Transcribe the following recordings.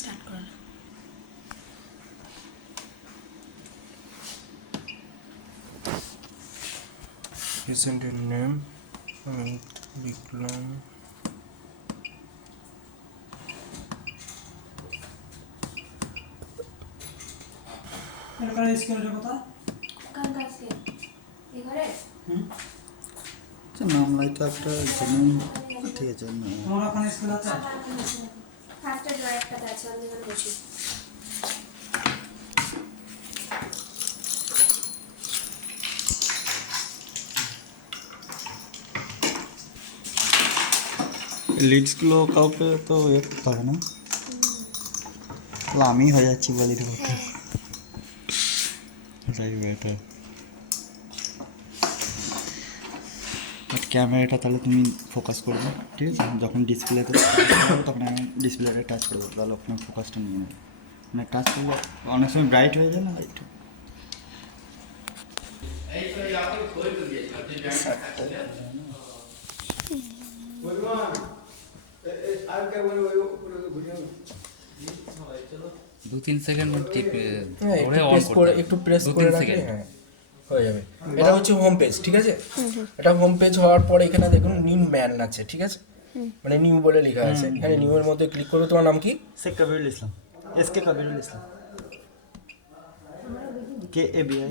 Start করো না। পেশেন্টের নেম আমি লিখলাম এখানে স্কেলটা কথা কার কাছে এই ঘরে মামলাটা একটা জেনুইন ঠিক আছে না তোমার ওখানে স্কেল আছে ফার্স্ট ড্রয়ারটা আছে আমি এখানে বসি। লিডসগুলো কাউকে তো ইয়ে করতে হবে না তাহলে আমি হয়ে যাচ্ছি বলি দেবো যাই বেটার ক্যামেরাটা তাহলে তুমি ফোকাস করবে ঠিক আছে যখন ডিসপ্লেতে তখন আমি ডিসপ্লেটা টাচ করবো তাহলে আপনার ফোকাসটা নিয়ে নেবে মানে টাচ করলে অনেক সময় ব্রাইট হয়ে যায় না লাইট দু তিন সেকেন্ড টিপে একটু প্রেস করে রাখলে হ্যাঁ হয়ে যাবে। এটা হচ্ছে হোম পেজ, ঠিক আছে? এটা হোম পেজ হওয়ার পর এখানে দেখুন নিউ ম্যান আছে, ঠিক আছে? মানে নিউ বলে লেখা আছে, এখানে নিউ এর মধ্যে ক্লিক করবে। তোমার নাম কি? শেখ কবিরুল ইসলাম এসকে কবিরুল ইসলাম KABI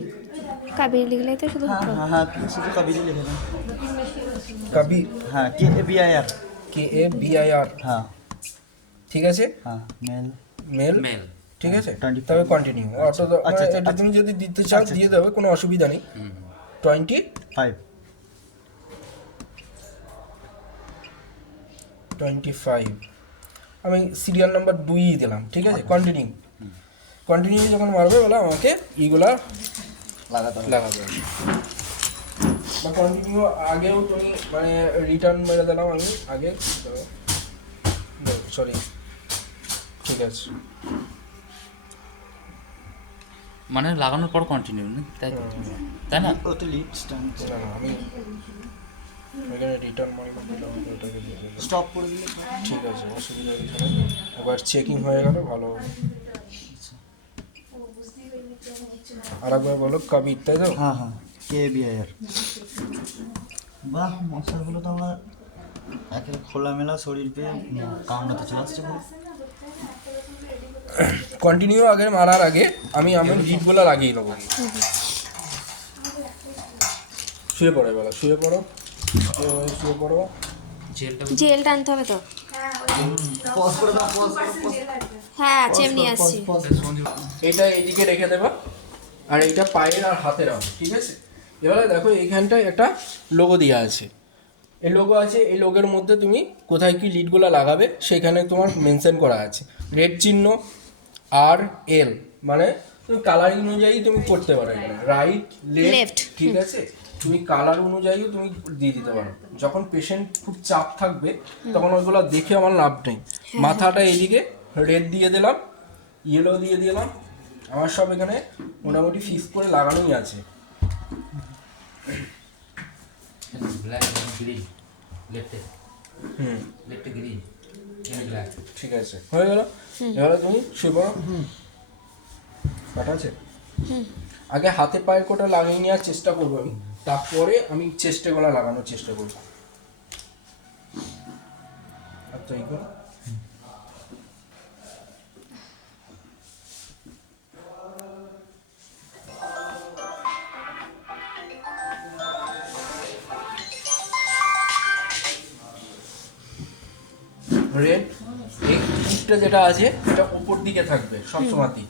কাবির লিখলেই তো শুধু হ্যাঁ হ্যাঁ শুধু কবিরই লিখে দেন কবির হ্যাঁ KABIR KABIR হ্যাঁ ঠিক আছে? হ্যাঁ মেল মেল মেল ঠিক আছে? 25 তবে কন্টিনিউ অটো আচ্ছা, এটা তুমি যদি দিতে চাও দিয়ে দেবে, কোনো অসুবিধা নেই। 25 আমি সিরিয়াল নাম্বার 2 দিলাম, ঠিক আছে? কন্টিনিউ যখন মারবে বলে আমাকে এইগুলা লাগাবে বা কন্টিনিউ আগেও তুমি মানে রিটার্ন মেরে দিলাম আমি আগে, সরি ঠিক আছে। মানে লাগানোর পর কন্টিনিউ না তাই তো? তাই না? ওতে লিডস টানছে না না আমি এখানে রিটার্ন মারলাম, ওটাকে দিয়ে দিলাম। স্টপ করে দিলে ঠিক আছে, অসুবিধা কিছু নেই। এবার চেকিং হয়ে গেল, ভালো হবে। আর একবার বলো কবির, তাই তো? হ্যাঁ হ্যাঁ KABIR বাহ মশাগুলো তো আমার একেবারে খোলামেলা শরীর পেয়ে কামড়াতে চলে আসছে পুরো। কন্টিনিউ আগে মারার আগে আমি আমার লিডগুলো লাগিয়ে নেবো। শুয়ে পড়ো এবার, শুয়ে পড়ো, শুয়ে পড়ো। জেল টানতে হবে তো। হ্যাঁ আছে এমনি আসছি। এটা এইদিকে রেখে দেবা আর এইটা পায়ের আর হাতের হবে, ঠিক আছে? এবারে দেখো এইখানটায় একটা লোগো দেওয়া আছে, এই লোগো আছে। এই লোগোর মধ্যে তুমি কোথায় কি লিডগুলো লাগাবে সেখানে তোমার মেনশন করা আছে। রেড চিহ্ন RL মানে তুমি কালার অনুযায়ী তুমি করতে পারো, এখানে রাইট লেফট, ঠিক আছে? তুমি কালার অনুযায়ী তুমি দিয়ে দিতে পারো। যখন পেশেন্ট খুব চাপ থাকবে তখন ওইগুলো দেখে আমার লাভ নেই। মাথাটা এদিকে রেড দিয়ে দিলাম, ইয়েলো দিয়ে দিলাম, আমার সব এখানে মোটামুটি ফিক্স করে লাগানোই আছে। ব্ল্যাক গ্রিন লেফটে হুম লেফটে গ্রিন ব্ল্যাক ঠিক আছে, হয়ে গেল। এবারে তুমি শুয়ে পড়ো। কাটা আছে? আগে হাতে পায়ের কোটা লাগিয়ে নেওয়ার চেষ্টা করবো আমি, তারপরে আমি চেস্টেগুলো লাগানোর চেষ্টা করবো। আচ্ছা এই করো। রেড এই ক্লিপটা যেটা আছে এটা উপর দিকে থাকবে সবসময়তেই।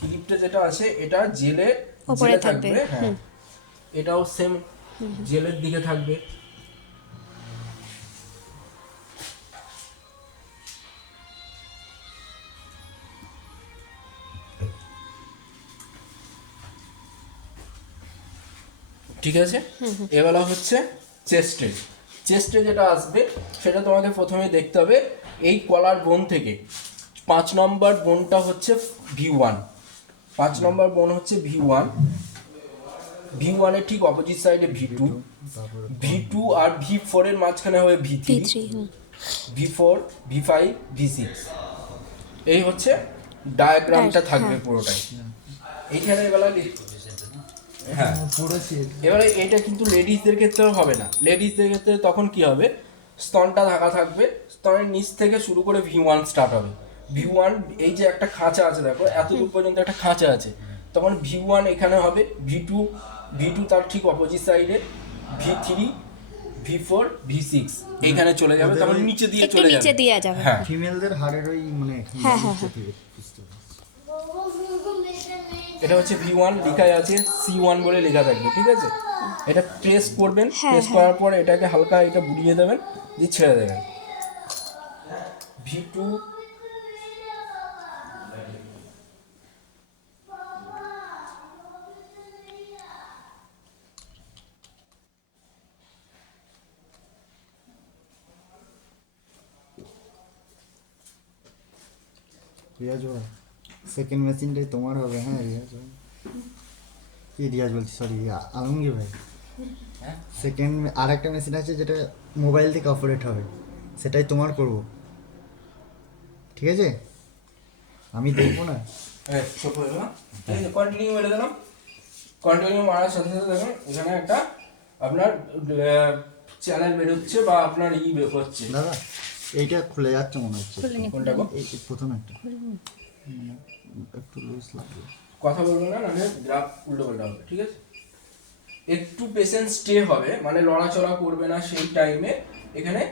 ক্লিপটা যেটা আছে এটা জেলে উপরে থাকবে। হ্যাঁ এটাও সেম জেলের দিকে থাকবে। ঠিক আছে, এগুলো হচ্ছে চেস্টে। চেস্টে যেটা আসবে সেটা তোমাকে প্রথমে দেখতে হবে এই কলার বোন থেকে 5 নম্বর বোনটা হচ্ছে V1, 5 নম্বর বোন হচ্ছে V1, V1 এর ঠিক অপোজিট সাইডে V2 আর V4 এর মাঝখানে হবে V3, P3 V4 V5 V6, এই হচ্ছে ডায়াগ্রামটা থাকবে হ্যাঁ। পুরোটাই। এইখানে এবার হ্যাঁ এবারে এটা কিন্তু লেডিসদের ক্ষেত্রেও হবে না। লেডিসদের ক্ষেত্রে তখন কি হবে, স্তনটা ঢাকা থাকবে, স্তনের নিচ থেকে শুরু করে V1 স্টার্ট হবে। V1 এই যে একটা খাঁচা আছে দেখো, এতদূর পর্যন্ত একটা খাঁচা আছে, তখন V1 এখানে হবে, V2 তার ঠিক অপোজিট সাইডে, V3 V4 V6 এইখানে চলে যাবে, তখন নিচে দিয়ে একটু চলে নিচে যাবে। দিয়ে যাবে। হ্যাঁ ফিমেলদের হাড়ের ওই মানে হ্যাঁ, হ্যাঁ, নিচে থেকে বুঝতে পারছি। এটা হচ্ছে V1 লেখাই আছে, C1 বলে লেখা থাকবে, ঠিক আছে? এটা প্রেস করবেন, হ্যাঁ, প্রেস করার পর এটাকে হালকা এটা বুলিয়ে দেবেন, দিয়ে ছেড়ে দেবেন। V2 রিয়াজ ভাই সেকেন্ড মেশিনটাই তোমার হবে। হ্যাঁ রিয়াজ ভাই, কি রিয়াজ বলছি, সরি আলমগীর ভাই, সেকেন্ড আর একটা মেশিন আছে যেটা মোবাইল থেকে অপারেট হবে, সেটাই তোমার করব, ঠিক আছে? আমি দেখবো না। ছোট হয়ে গেল, এই যে কন্টিনিউ মেরে দিলাম। কন্টিনিউ মারার সাথে সাথে দেখুন এখানে একটা আপনার চ্যানেল বেরোচ্ছে বা আপনার বের হচ্ছে। দাদা এইটা খুলে যাচ্ছে মনে হচ্ছে। কোনটা গো? এই প্রথম একটা একটু লুজ লাগবে। কথা বলবো না, নাহলে গ্রাফ উল্টো পাল্টা হবে, ঠিক আছে? একটু পেশেন্স স্টে হবে, মানে লড়াচড়া করবে না সেই টাইমে এখানে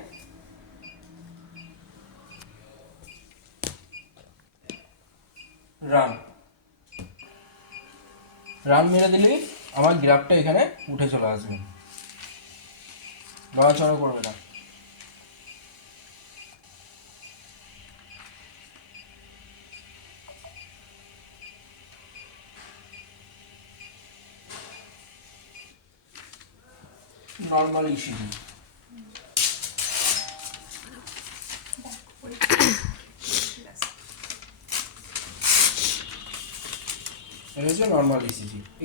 রান মেরে দিলেই আমার গ্রাফটা এখানে উঠে চলে আসবে, লড়াচড়া করবে না। নর্মাল ইসিজি, এটা হচ্ছে নর্মাল ইসিজি।